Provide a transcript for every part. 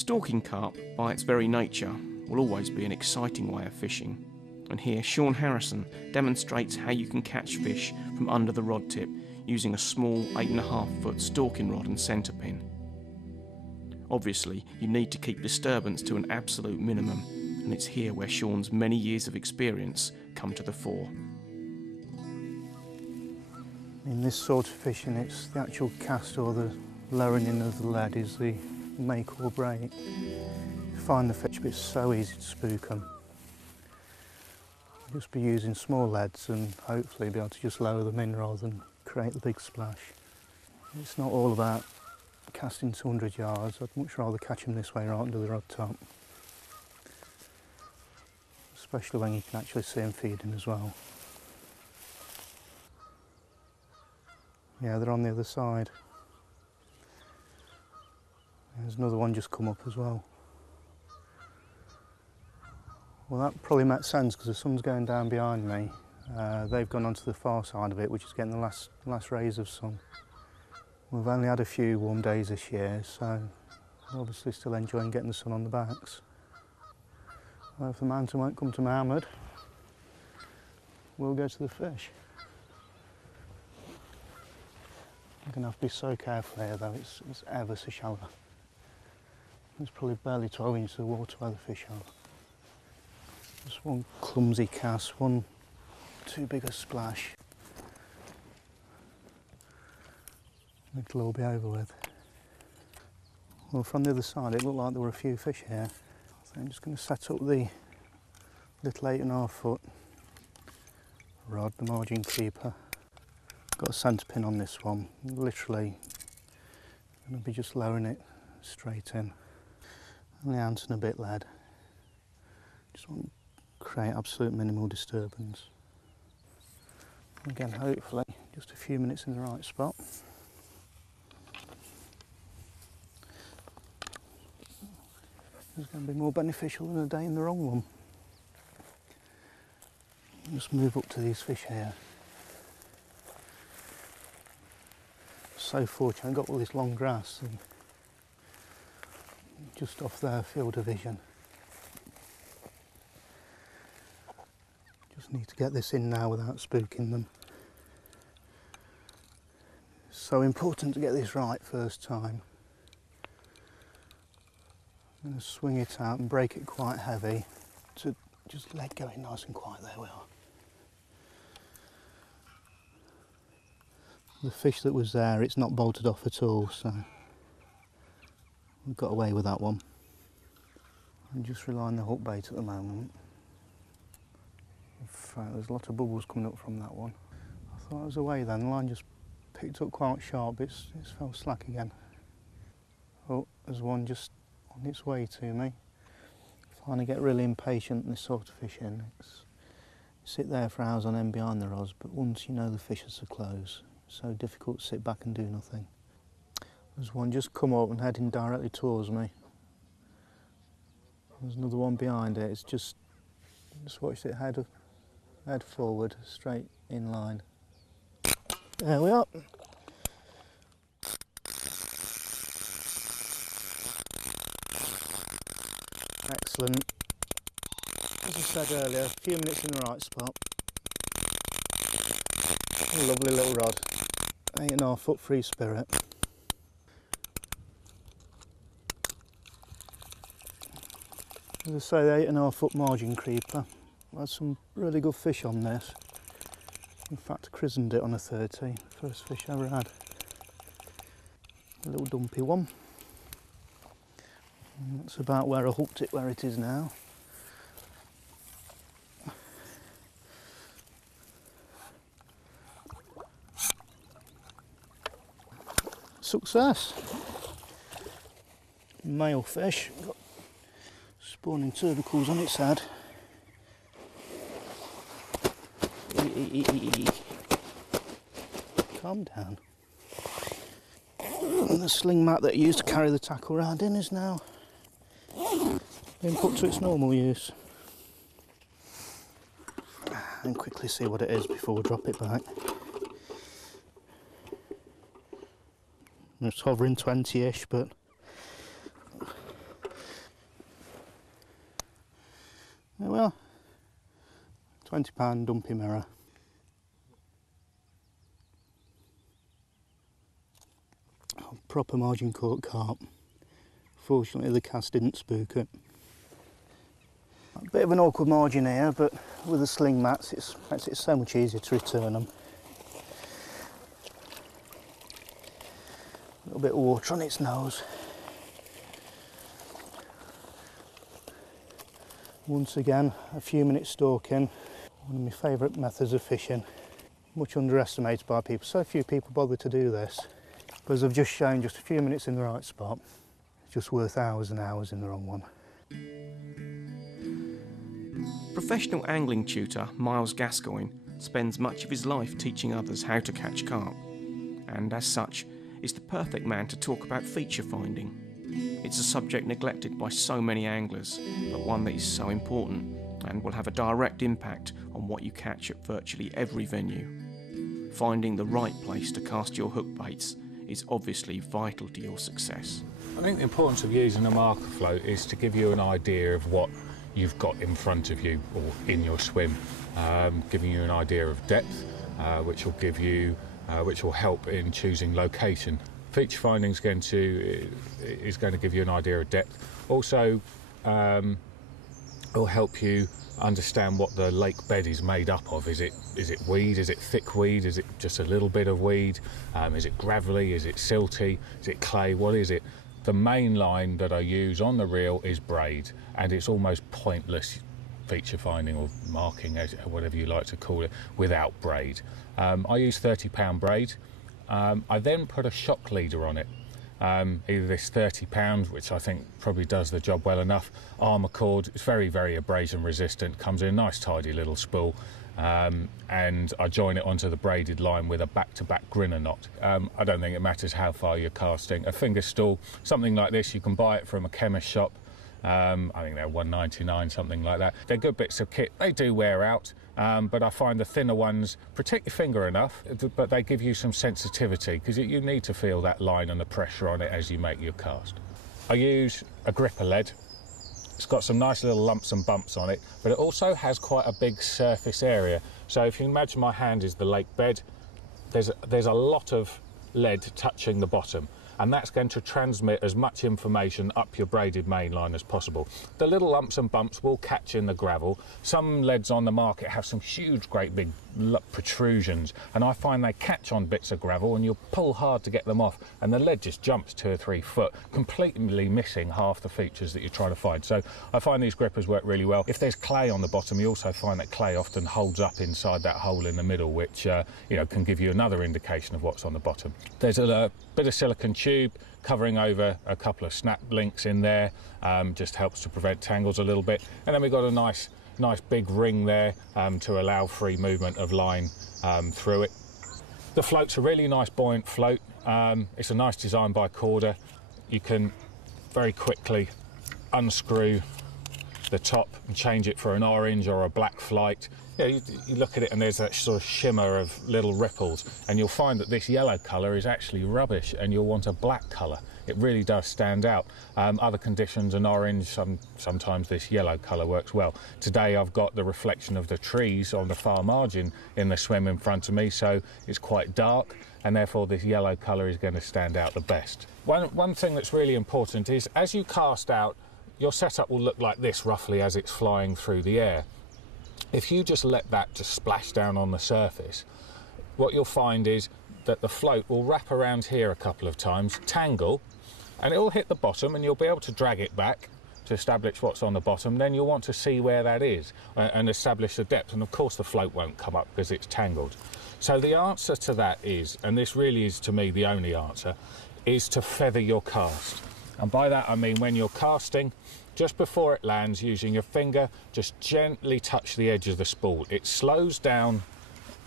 Stalking carp, by its very nature, will always be an exciting way of fishing, and here Sean Harrison demonstrates how you can catch fish from under the rod tip using a small 8.5 foot stalking rod and centre pin. Obviously, you need to keep disturbance to an absolute minimum, and it's here where Sean's many years of experience come to the fore. In this sort of fishing, it's the actual cast or the lowering in of the lead is the make or break. You find the fish, but it's so easy to spook them. Just be using small leads and hopefully be able to just lower them in rather than create the big splash. It's not all about casting 200 yards. I'd much rather catch them this way right under the rod top. Especially when you can actually see them feeding as well. Yeah, they're on the other side. There's another one just come up as well. Well, that probably makes sense because the sun's going down behind me. They've gone onto the far side of it, which is getting the last rays of sun. We've only had a few warm days this year, so obviously still enjoying getting the sun on the backs. Well, if the mountain won't come to Mohammed, we'll go to the fish. You're going to have to be so careful here though, it's ever so shallow. There's probably barely 12 inches of water where the fish are. Just one clumsy cast, one too big a splash. It'll all be over with. Well, from the other side it looked like there were a few fish here. So I'm just going to set up the little 8.5 foot rod, the margin creeper. Got a centre pin on this one, literally going to be just lowering it straight in. Only an ounce and a bit lead. Just want to create absolute minimal disturbance. Again, hopefully, just a few minutes in the right spot. It's going to be more beneficial than a day in the wrong one. Just move up to these fish here. So fortunate, I've got all this long grass and just off their field of vision. Just need to get this in now without spooking them. It's so important to get this right first time. I'm going to swing it out and break it quite heavy to just let go in nice and quiet. There we are. The fish that was there, it's not bolted off at all, so we've got away with that one. I'm just relying on the hook bait at the moment. In fact, there's a lot of bubbles coming up from that one. I thought I was away then, the line just picked up quite sharp, it's fell slack again. Oh, there's one just on its way to me. I find I get really impatient in this sort of fishing. You sit there for hours on end behind the rods, but once you know the fish are so close, it's so difficult to sit back and do nothing. There's one just come up and heading directly towards me. There's another one behind it. It's just watched it head forward, straight in line. There we are. Excellent. As I said earlier, a few minutes in the right spot. A lovely little rod. 8.5 foot free spirit. As I say, the 8.5 foot margin creeper. I had some really good fish on this. In fact, I christened it on a 30. First fish I ever had. A little dumpy one. And that's about where I hooked it, where it is now. Success. Male fish. Got spawning tubercles on its head. Calm down. And the sling mat that I used to carry the tackle around in is now being put to its normal use. And quickly see what it is before we drop it back. It's hovering 20-ish, but £20 dumpy mirror. Proper margin caught carp. Fortunately the cast didn't spook it. A bit of an awkward margin here, but with the sling mats it makes it so much easier to return them. A little bit of water on its nose. Once again, a few minutes stalking, one of my favourite methods of fishing. Much underestimated by people, so few people bother to do this. But as I've just shown, just a few minutes in the right spot, it's just worth hours and hours in the wrong one. Professional angling tutor Miles Gascoigne spends much of his life teaching others how to catch carp, and as such is the perfect man to talk about feature finding. It's a subject neglected by so many anglers, but one that is so important and will have a direct impact on what you catch at virtually every venue. Finding the right place to cast your hook baits is obviously vital to your success. I think the importance of using a marker float is to give you an idea of what you've got in front of you or in your swim, giving you an idea of depth, which will help in choosing location. Feature finding is going to give you an idea of depth. Also, it will help you understand what the lake bed is made up of. Is it weed? Is it thick weed? Is it just a little bit of weed? Is it gravelly? Is it silty? Is it clay? What is it? The main line that I use on the reel is braid, and it's almost pointless feature finding or marking, whatever you like to call it, without braid. I use 30-pound braid. I then put a shock leader on it, either this 30-pound, which I think probably does the job well enough, armour cord. It's very, very abrasion resistant, comes in a nice tidy little spool, and I join it onto the braided line with a back-to-back grinner knot. I don't think it matters how far you're casting. A finger stool, something like this, you can buy it from a chemist shop. I think they're $1.99, something like that. They're good bits of kit. They do wear out, but I find the thinner ones protect your finger enough, but they give you some sensitivity, because you need to feel that line and the pressure on it as you make your cast. I use a gripper lead. It's got some nice little lumps and bumps on it, but it also has quite a big surface area. So if you imagine my hand is the lake bed, there's a lot of lead touching the bottom, and that's going to transmit as much information up your braided main line as possible. The little lumps and bumps will catch in the gravel. Some leads on the market have some huge, great big protrusions, and I find they catch on bits of gravel and you'll pull hard to get them off, and the lead just jumps 2 or 3 foot, completely missing half the features that you're trying to find. So I find these grippers work really well. If there's clay on the bottom, you also find that clay often holds up inside that hole in the middle, which can give you another indication of what's on the bottom. There's a bit of silicone tube covering over a couple of snap links in there, just helps to prevent tangles a little bit. And then we've got a nice big ring there to allow free movement of line through it. The float's a really nice buoyant float. It's a nice design by Corda. You can very quickly unscrew the top and change it for an orange or a black flight. You look at it and there's that sort of shimmer of little ripples, and you'll find that this yellow colour is actually rubbish and you'll want a black colour. It really does stand out. Other conditions, an orange, sometimes this yellow colour works well. Today I've got the reflection of the trees on the far margin in the swim in front of me, so it's quite dark, and therefore this yellow colour is going to stand out the best. One thing that's really important is, as you cast out, your setup will look like this roughly as it's flying through the air. If you just let that just splash down on the surface, what you'll find is that the float will wrap around here a couple of times, tangle, and it will hit the bottom, and you'll be able to drag it back to establish what's on the bottom. Then you'll want to see where that is and establish the depth, and of course the float won't come up because it's tangled. So the answer to that is, and this really is to me the only answer, is to feather your cast. And by that I mean, when you're casting, just before it lands, using your finger, just gently touch the edge of the spool. It slows down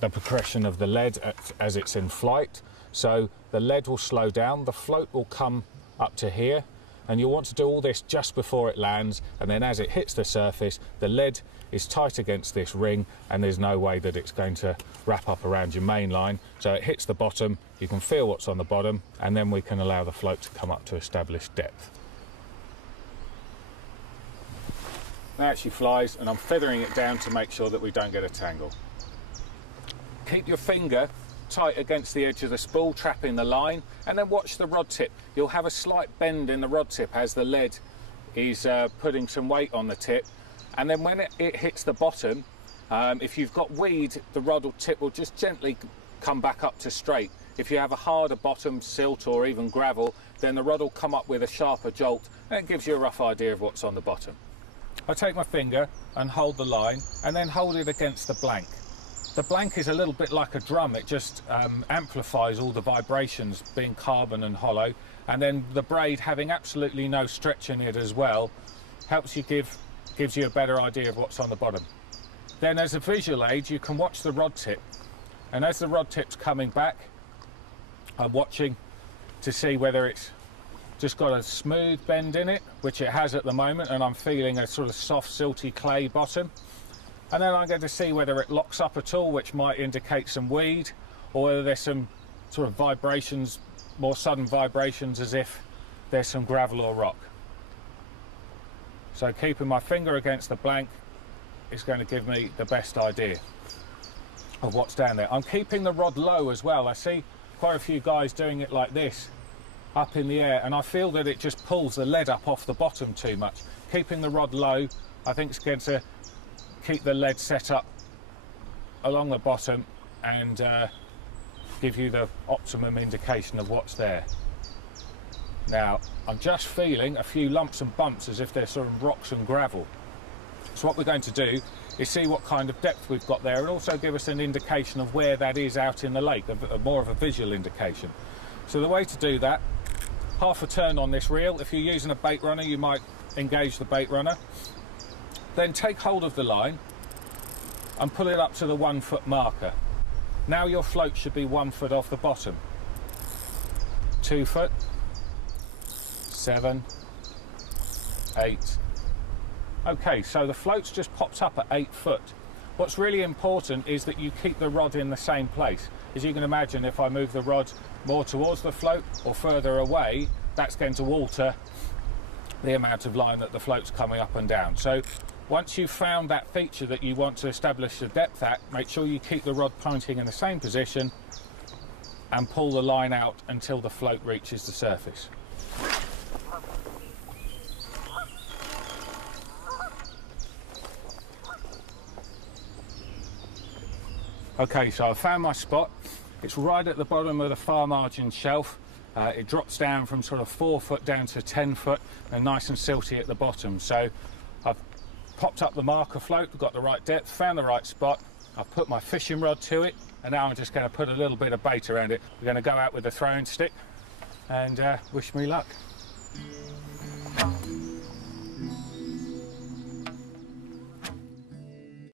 the progression of the lead as it's in flight, so the lead will slow down, the float will come up to here, and you'll want to do all this just before it lands, and then as it hits the surface, the lead is tight against this ring, and there's no way that it's going to wrap up around your main line. So it hits the bottom, you can feel what's on the bottom, and then we can allow the float to come up to established depth. Now she flies, and I'm feathering it down to make sure that we don't get a tangle. Keep your finger tight against the edge of the spool, trapping the line, and then watch the rod tip. You'll have a slight bend in the rod tip as the lead is putting some weight on the tip, and then when it hits the bottom, if you've got weed, the rod or tip will just gently come back up to straight. If you have a harder bottom, silt or even gravel, then the rod will come up with a sharper jolt, and it gives you a rough idea of what's on the bottom. I take my finger and hold the line, and then hold it against the blank. The blank is a little bit like a drum. It just amplifies all the vibrations, being carbon and hollow, and then the braid having absolutely no stretch in it as well helps you gives you a better idea of what's on the bottom. Then as a visual aid, you can watch the rod tip, and as the rod tip's coming back, I'm watching to see whether it's just got a smooth bend in it, which it has at the moment, and I'm feeling a sort of soft silty clay bottom. And then I'm going to see whether it locks up at all, which might indicate some weed, or whether there's some sort of vibrations, more sudden vibrations, as if there's some gravel or rock. So keeping my finger against the blank is going to give me the best idea of what's down there. I'm keeping the rod low as well. I see quite a few guys doing it like this, up in the air, and I feel that it just pulls the lead up off the bottom too much. Keeping the rod low, I think, is going to keep the lead set up along the bottom and give you the optimum indication of what's there. Now, I'm just feeling a few lumps and bumps as if they're sort of rocks and gravel. So what we're going to do is see what kind of depth we've got there, and also give us an indication of where that is out in the lake, more of a visual indication. So the way to do that, half a turn on this reel. If you're using a bait runner, you might engage the bait runner. Then take hold of the line and pull it up to the 1 foot marker. Now your float should be 1 foot off the bottom. 2 foot, 7, 8. Okay, so the float's just popped up at 8 foot. What's really important is that you keep the rod in the same place. As you can imagine, if I move the rod more towards the float or further away, that's going to alter the amount of line that the float's coming up and down. So once you've found that feature that you want to establish the depth at, make sure you keep the rod pointing in the same position and pull the line out until the float reaches the surface. Okay, so I've found my spot. It's right at the bottom of the far margin shelf. It drops down from sort of 4 foot down to 10 foot and nice and silty at the bottom. So I've popped up the marker float, got the right depth, found the right spot. I've put my fishing rod to it, and now I'm just going to put a little bit of bait around it. We're going to go out with a throwing stick and wish me luck.